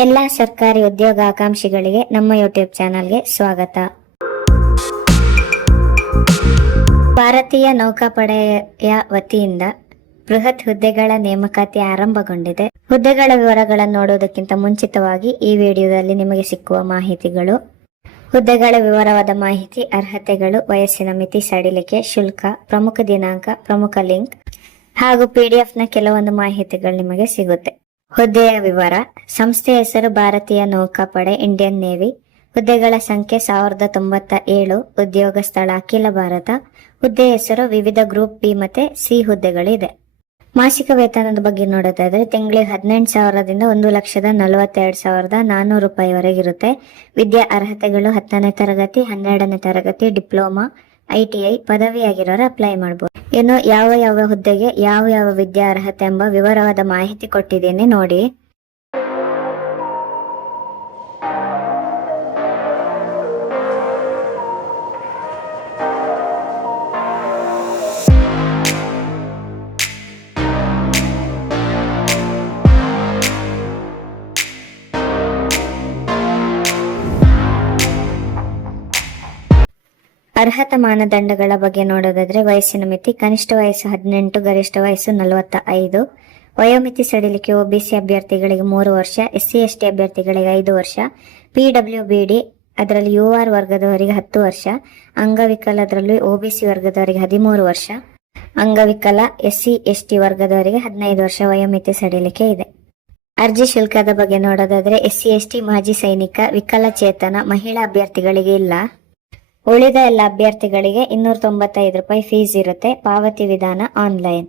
ಎಲ್ಲ ಸರ್ಕಾರಿ ಉದ್ಯೋಗಾಕಾಂಕ್ಷಿಗಳಿಗೆ ನಮ್ಮ ಯೂಟ್ಯೂಬ್ ಚಾನಲ್ಗೆ ಸ್ವಾಗತ. ಭಾರತೀಯ ನೌಕಾಪಡೆಯ ವತಿಯಿಂದ ಬೃಹತ್ ಹುದ್ದೆಗಳ ನೇಮಕಾತಿ ಆರಂಭಗೊಂಡಿದೆ. ಹುದ್ದೆಗಳ ವಿವರಗಳನ್ನು ನೋಡುವುದಕ್ಕಿಂತ ಮುಂಚಿತವಾಗಿ ಈ ವಿಡಿಯೋದಲ್ಲಿ ನಿಮಗೆ ಸಿಕ್ಕುವ ಮಾಹಿತಿಗಳು: ಹುದ್ದೆಗಳ ವಿವರವಾದ ಮಾಹಿತಿ, ಅರ್ಹತೆಗಳು, ವಯಸ್ಸಿನ ಮಿತಿ, ಸಡಿಲಿಕೆ, ಶುಲ್ಕ, ಪ್ರಮುಖ ದಿನಾಂಕ, ಪ್ರಮುಖ ಲಿಂಕ್ ಹಾಗೂ PDF ನ ಕೆಲವೊಂದು ಮಾಹಿತಿಗಳು ನಿಮಗೆ ಸಿಗುತ್ತೆ. ಹುದ್ದೆಯ ವಿವರ: ಸಂಸ್ಥೆಯ ಹೆಸರು ಭಾರತೀಯ ನೌಕಾಪಡೆ, ಇಂಡಿಯನ್ ನೇವಿ. ಹುದ್ದೆಗಳ ಸಂಖ್ಯೆ 1097. ಉದ್ಯೋಗ ಸ್ಥಳ ಅಖಿಲ ಭಾರತ. ಹುದ್ದೆ ಹೆಸರು ವಿವಿಧ ಗ್ರೂಪ್ ಬಿ ಮತ್ತೆ ಸಿ ಹುದ್ದೆಗಳಿದೆ. ಮಾಸಿಕ ವೇತನದ ಬಗ್ಗೆ ನೋಡೋದಾದ್ರೆ ತಿಂಗಳಿಗೆ 18,000ದಿಂದ 1,42,400 ರೂಪಾಯಿವರೆಗಿರುತ್ತೆ. ವಿದ್ಯಾ ಅರ್ಹತೆಗಳು 10ನೇ ತರಗತಿ, 12ನೇ ತರಗತಿ, ಡಿಪ್ಲೊಮಾ, ITI ಪದವಿಯಾಗಿರೋರು ಅಪ್ಲೈ ಮಾಡಬಹುದು. ಇನ್ನು ಯಾವ ಹುದ್ದೆಗೆ ಯಾವ ವಿದ್ಯಾ ಅರ್ಹತೆ ಎಂಬ ವಿವರವಾದ ಮಾಹಿತಿ ಕೊಟ್ಟಿದ್ದೀನಿ ನೋಡಿ. ಅರ್ಹತಾ ಮಾನದಂಡಗಳ ಬಗ್ಗೆ ನೋಡೋದಾದ್ರೆ ವಯಸ್ಸಿನ ಮಿತಿ: ಕನಿಷ್ಠ ವಯಸ್ಸು 18, ಗರಿಷ್ಠ ವಯಸ್ಸು 45. ವಯೋಮಿತಿ ಸಡಿಲಿಕೆ: OBC ಅಭ್ಯರ್ಥಿಗಳಿಗೆ 3 ವರ್ಷ, SC/ST ಅಭ್ಯರ್ಥಿಗಳಿಗೆ 5 ವರ್ಷ, PWBD ಅದರಲ್ಲಿ UR ವರ್ಗದವರಿಗೆ 10 ವರ್ಷ, ಅಂಗವಿಕಲದರಲ್ಲಿ OBC ವರ್ಗದವರಿಗೆ 13 ವರ್ಷ, ಅಂಗವಿಕಲ SC/ST ವರ್ಗದವರಿಗೆ 15 ವರ್ಷ ವಯೋಮಿತಿ ಸಡಿಲಿಕೆ ಇದೆ. ಅರ್ಜಿ ಶುಲ್ಕದ ಬಗ್ಗೆ ನೋಡೋದಾದ್ರೆ SC/ST, ಮಾಜಿ ಸೈನಿಕ, ವಿಕಲಚೇತನ, ಮಹಿಳಾ ಅಭ್ಯರ್ಥಿಗಳಿಗೆ ಇಲ್ಲ. ಉಳಿದ ಎಲ್ಲ ಅಭ್ಯರ್ಥಿಗಳಿಗೆ 295 ರೂಪಾಯಿ ಫೀಸ್ ಇರುತ್ತೆ. ಪಾವತಿ ವಿಧಾನ ಆನ್ಲೈನ್.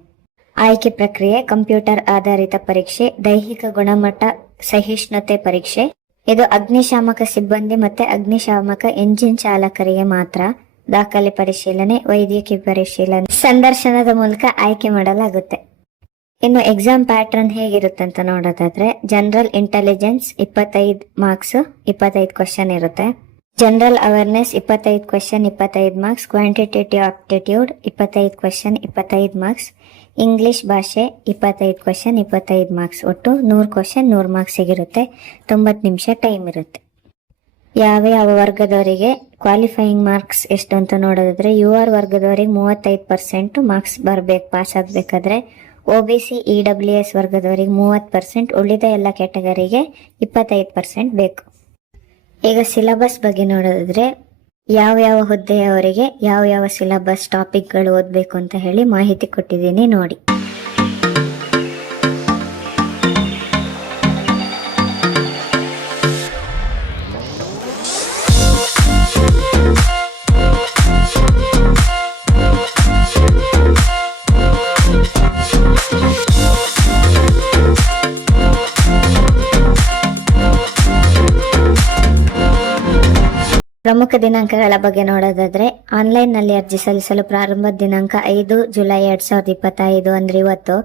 ಆಯ್ಕೆ ಪ್ರಕ್ರಿಯೆ: ಕಂಪ್ಯೂಟರ್ ಆಧಾರಿತ ಪರೀಕ್ಷೆ, ದೈಹಿಕ ಗುಣಮಟ್ಟ ಸಹಿಷ್ಣುತೆ ಪರೀಕ್ಷೆ. ಇದು ಅಗ್ನಿಶಾಮಕ ಸಿಬ್ಬಂದಿ ಮತ್ತೆ ಅಗ್ನಿಶಾಮಕ ಎಂಜಿನ್ ಚಾಲಕರಿಗೆ ಮಾತ್ರ. ದಾಖಲೆ ಪರಿಶೀಲನೆ, ವೈದ್ಯಕೀಯ ಪರಿಶೀಲನೆ, ಸಂದರ್ಶನದ ಮೂಲಕ ಆಯ್ಕೆ ಮಾಡಲಾಗುತ್ತೆ. ಇನ್ನು ಎಕ್ಸಾಮ್ ಪ್ಯಾಟರ್ನ್ ಹೇಗಿರುತ್ತಂತ ನೋಡೋದಾದ್ರೆ ಜನರಲ್ ಇಂಟೆಲಿಜೆನ್ಸ್ 25 ಮಾರ್ಕ್ಸ್, 25 ಕ್ವಶನ್ ಇರುತ್ತೆ. General awareness 25 question, 25 marks. Quantitative aptitude 25 question, 25 marks. English ಭಾಷೆ 25 ಕ್ವಶನ್, 25 ಮಾರ್ಕ್ಸ್. ಒಟ್ಟು 100 ಕ್ವಶನ್, 100 ಮಾರ್ಕ್ಸ್ ಸಿಗಿರುತ್ತೆ. 90 ನಿಮಿಷ ಟೈಮ್ ಇರುತ್ತೆ. ಯಾವ ವರ್ಗದವರಿಗೆ ಕ್ವಾಲಿಫೈಯಿಂಗ್ ಮಾರ್ಕ್ಸ್ ಎಷ್ಟು ಅಂತ ನೋಡೋದಾದ್ರೆ UR ವರ್ಗದವರಿಗೆ 35% ಮಾರ್ಕ್ಸ್ ಬರಬೇಕು ಪಾಸ್ ಆಗಬೇಕಾದ್ರೆ. OBC EWS ವರ್ಗದವರಿಗೆ 30%, ಉಳಿದ ಎಲ್ಲ ಕ್ಯಾಟಗರಿಗೆ 25% ಬೇಕು. ಈಗ ಸಿಲೆಬಸ್ ಬಗ್ಗೆ ನೋಡೋದಾದ್ರೆ ಯಾವ ಹುದ್ದೆಯವರಿಗೆ ಯಾವ ಸಿಲೆಬಸ್ ಟಾಪಿಕ್ಗಳು ಓದಬೇಕು ಅಂತ ಹೇಳಿ ಮಾಹಿತಿ ಕೊಟ್ಟಿದ್ದೀನಿ ನೋಡಿ. ಪ್ರಮುಖ ದಿನಾಂಕಗಳ ಬಗ್ಗೆ ನೋಡೋದಾದ್ರೆ ಆನ್ಲೈನ್ ನಲ್ಲಿ ಅರ್ಜಿ ಸಲ್ಲಿಸಲು ಪ್ರಾರಂಭ ದಿನಾಂಕ 5 ಜುಲೈ 2025 ಅಂದ್ರೆ ಇವತ್ತು.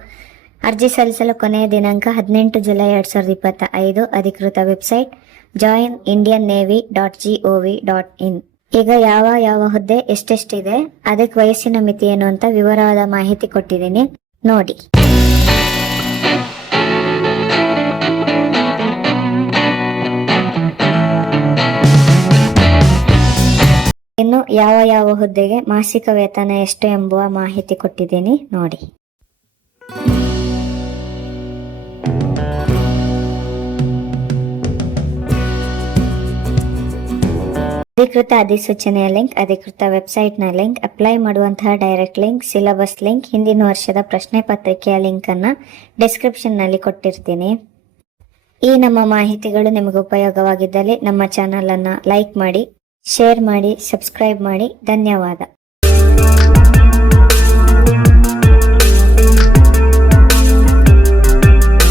ಅರ್ಜಿ ಸಲ್ಲಿಸಲು ಕೊನೆಯ ದಿನಾಂಕ 18 ಜುಲೈ 2025. ಅಧಿಕೃತ ವೆಬ್ಸೈಟ್ joinIndianNavy.gov.in. ಈಗ ಯಾವ ಹುದ್ದೆ ಎಷ್ಟೆಷ್ಟಿದೆ, ಅದಕ್ಕೆ ವಯಸ್ಸಿನ ಮಿತಿ ಏನು ಅಂತ ವಿವರವಾದ ಮಾಹಿತಿ ಕೊಟ್ಟಿದ್ದೀನಿ ನೋಡಿ. ಇನ್ನು ಯಾವ ಹುದ್ದೆಗೆ ಮಾಸಿಕ ವೇತನ ಎಷ್ಟು ಎಂಬುವ ಮಾಹಿತಿ ಕೊಟ್ಟಿದ್ದೀನಿ ನೋಡಿ. ಅಧಿಕೃತ ಅಧಿಸೂಚನೆಯ ಲಿಂಕ್, ಅಧಿಕೃತ ವೆಬ್ಸೈಟ್ನ ಲಿಂಕ್, ಅಪ್ಲೈ ಮಾಡುವಂತಹ ಡೈರೆಕ್ಟ್ ಲಿಂಕ್, ಸಿಲೆಬಸ್ ಲಿಂಕ್, ಹಿಂದಿನ ವರ್ಷದ ಪ್ರಶ್ನೆ ಪತ್ರಿಕೆಯ ಲಿಂಕ್ ಅನ್ನ ಡಿಸ್ಕ್ರಿಪ್ಷನ್ ನಲ್ಲಿ ಕೊಟ್ಟಿರ್ತೀನಿ. ಈ ನಮ್ಮ ಮಾಹಿತಿಗಳು ನಿಮಗೆ ಉಪಯೋಗವಾಗಿದ್ದಲ್ಲಿ ನಮ್ಮ ಚಾನಲ್ ಅನ್ನ ಲೈಕ್ ಮಾಡಿ, ಶೇರ್ ಮಾಡಿ, ಸಬ್ಸ್ಕ್ರೈಬ್ ಮಾಡಿ. ಧನ್ಯವಾದ.